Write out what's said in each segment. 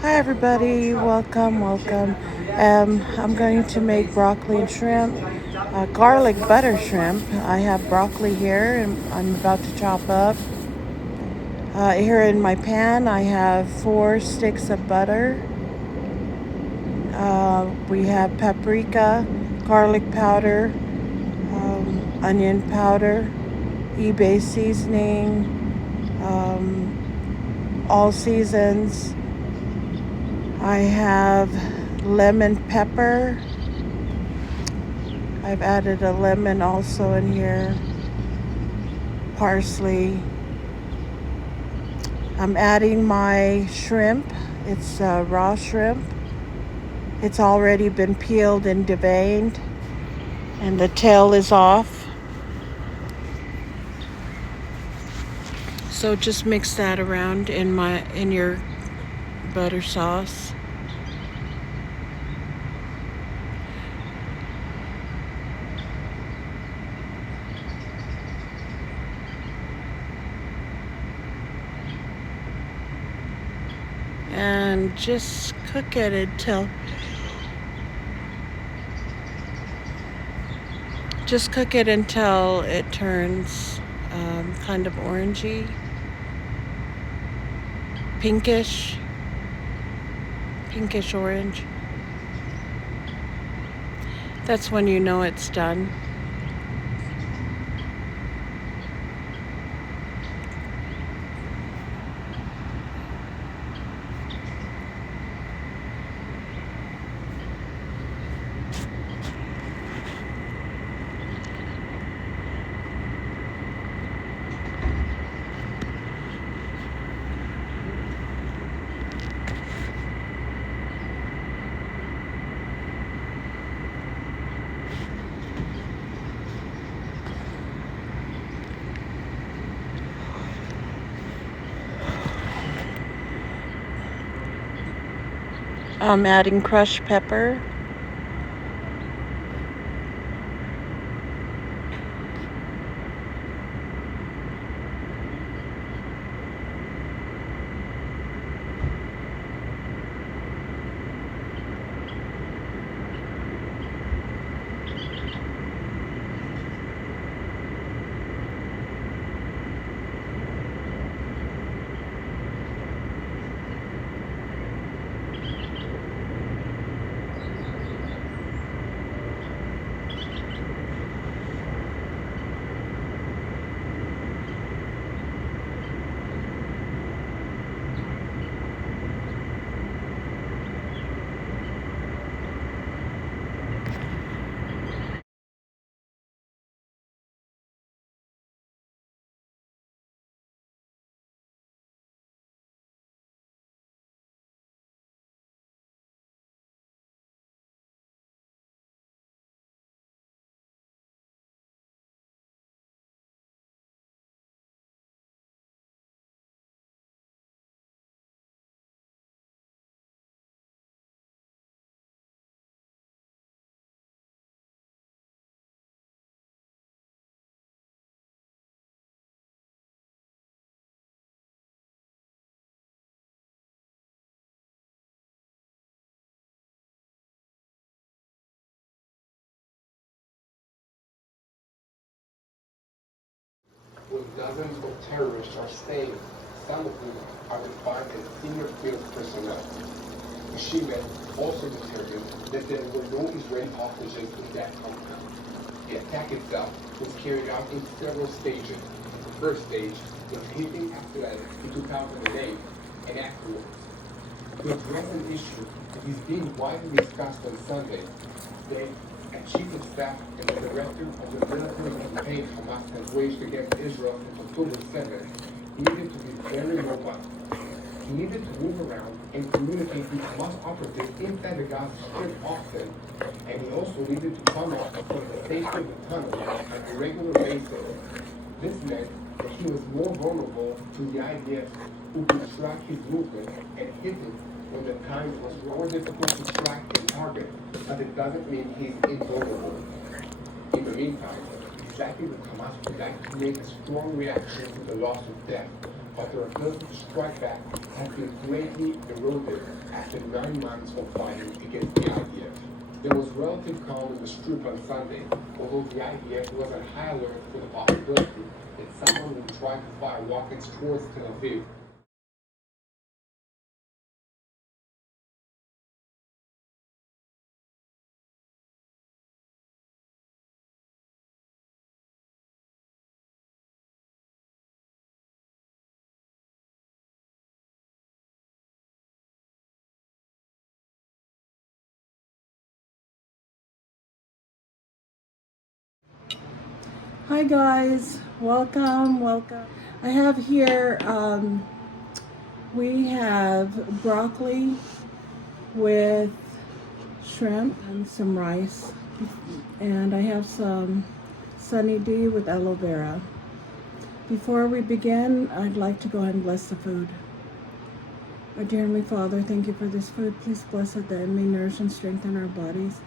Hi everybody, welcome. I'm going to make broccoli and shrimp, garlic butter shrimp. I have broccoli here and I'm about to chop up. Here in my pan I have 4 sticks of butter. We have paprika, garlic powder, onion powder, eBay seasoning, all seasons. I have lemon pepper. I've added a lemon also in here, parsley. I'm adding my shrimp. It's raw shrimp. It's already been peeled and deveined, and the tail is off. So just mix that around in your butter sauce. And just cook it until it turns kind of orangey, pinkish orange. That's when you know it's done. I'm adding crushed pepper. Where dozens of terrorists are staying. Some of whom are defined as senior field personnel. Hashimet also determined that there were no Israeli hostages in that compound. The attack itself was carried out in several stages. The first stage was hitting athletics in 2008 and afterwards. To address an issue that is being widely discussed on Sunday, they, a chief of staff and the director of the military campaign Hamas has waged against Israel since October 7th, needed to be very mobile. He needed to move around and communicate with Hamas operatives inside the Gaza Strip often, and he also needed to tunnel from the safety of the tunnel on a regular basis. This meant that he was more vulnerable to the IDF, who could track his movement and hit him when the time was more difficult to track and target, but it doesn't mean he's invulnerable. In the meantime, exactly what Hamas would like to make a strong reaction to the loss of death, but their ability to strike back has been greatly eroded after 9 months of fighting against the IDF. There was relative calm in the Strip on Sunday, although the IDF was on high alert for the possibility that someone would try to fire rockets towards Tel Aviv. Hi guys, welcome. I have here, we have broccoli with shrimp and some rice. And I have some Sunny D with aloe vera. Before we begin, I'd like to go ahead and bless the food. Our dear Heavenly Father, thank you for this food. Please bless it that it may nourish and strengthen our bodies.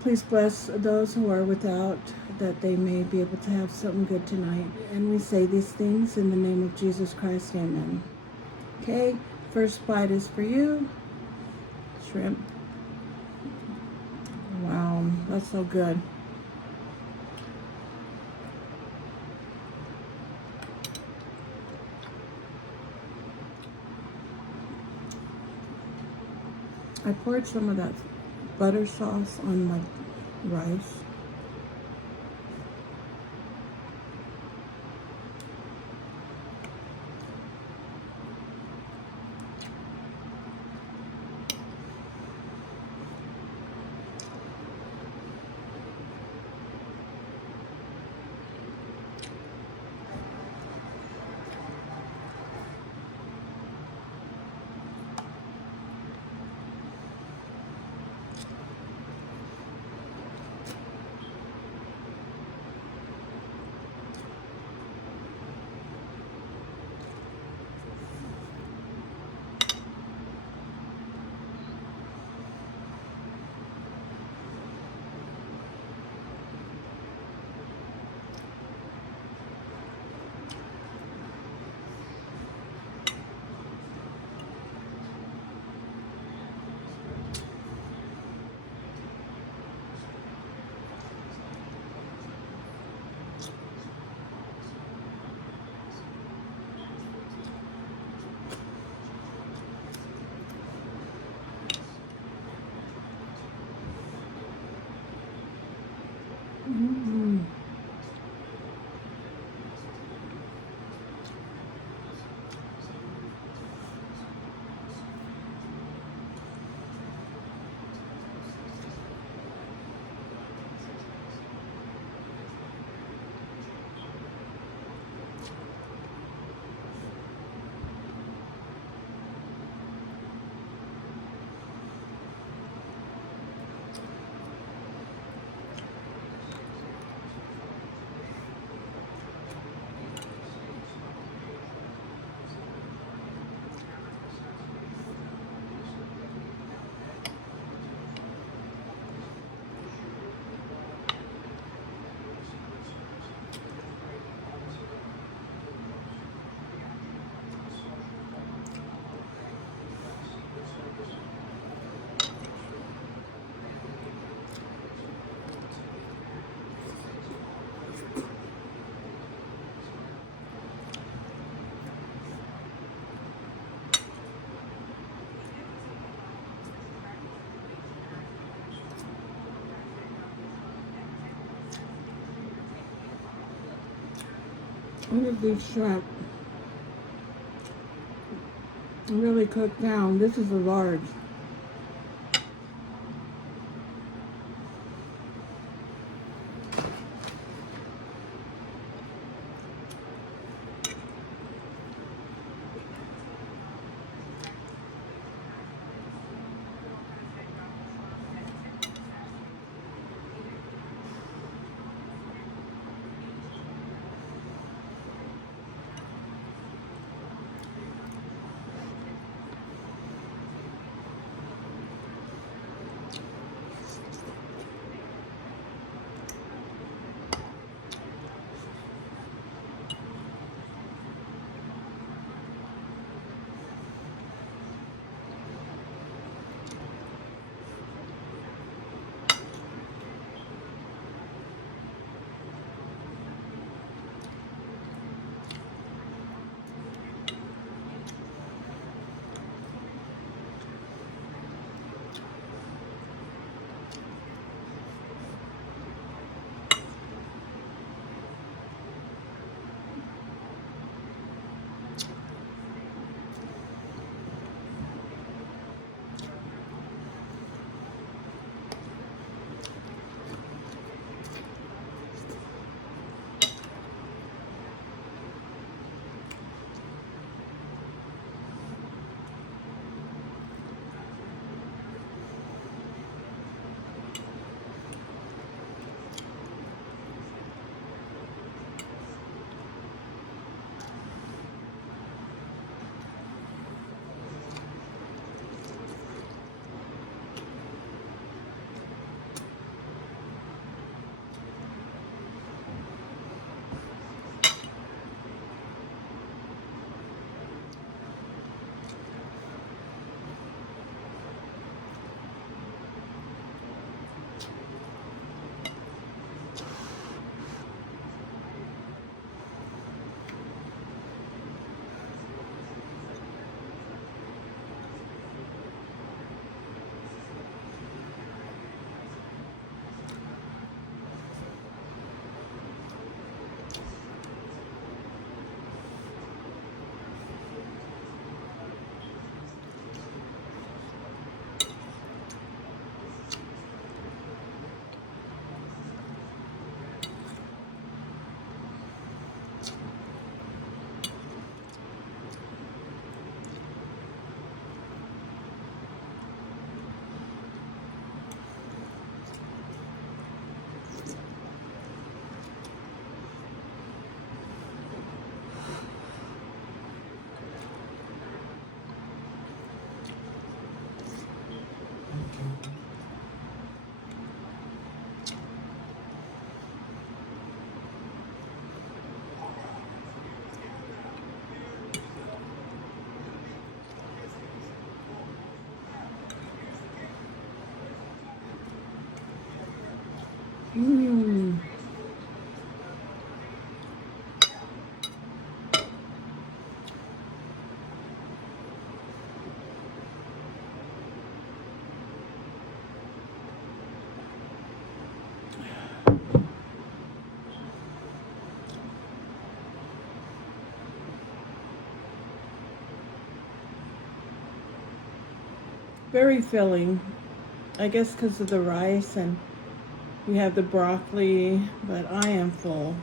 Please bless those who are without, that they may be able to have something good tonight. And we say these things in the name of Jesus Christ, amen. Okay, first bite is for you. Shrimp. Wow, that's so good. I poured some of that butter sauce on my rice. Mm-hmm. Look at these shrimp. Really cooked down. This is a large. Mmm. Very filling. I guess because of the rice and we have the broccoli, but I am full.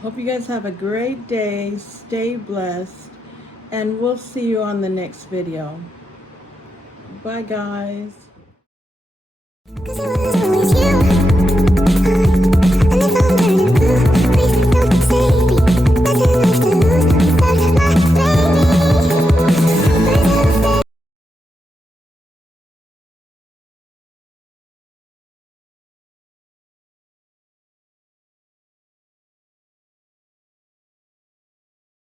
Hope you guys have a great day. Stay blessed. And we'll see you on the next video. Bye, guys.